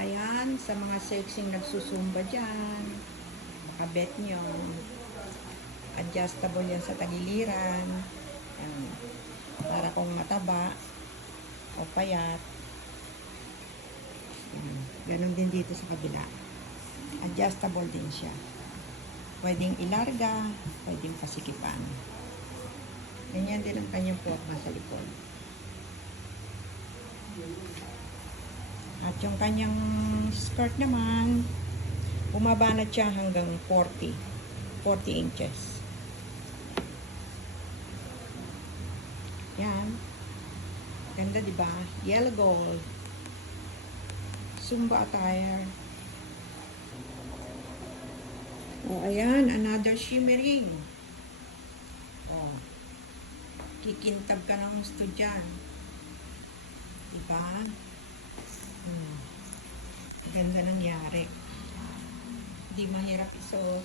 Ayan, sa mga sexing nagsusumba dyan, makabet nyo. Adjustable yan sa tagiliran. Ayan, para kung mataba o payat. Ayan, ganun din dito sa kabila. Adjustable din siya. Pwedeng ilarga, pwedeng pasikipan. Ganyan din ang kanyang forma sa likod. At yung kanyang skirt naman, bumaba na siya hanggang 40 inches. Yan. Ganda, diba? Yellow gold. Zumba attire. Oh, ayan. Another shimmering. Oh. Kikintab ka ng gusto dyan. Diba? Ganda nangyari. Hindi mahirap isuot.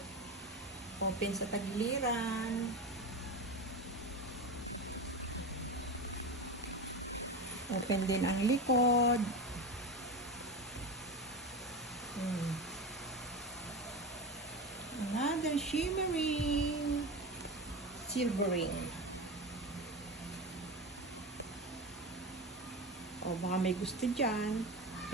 Open sa tagiliran. Open din ang likod. Another shimmering. Silvering. O baka may gusto dyan.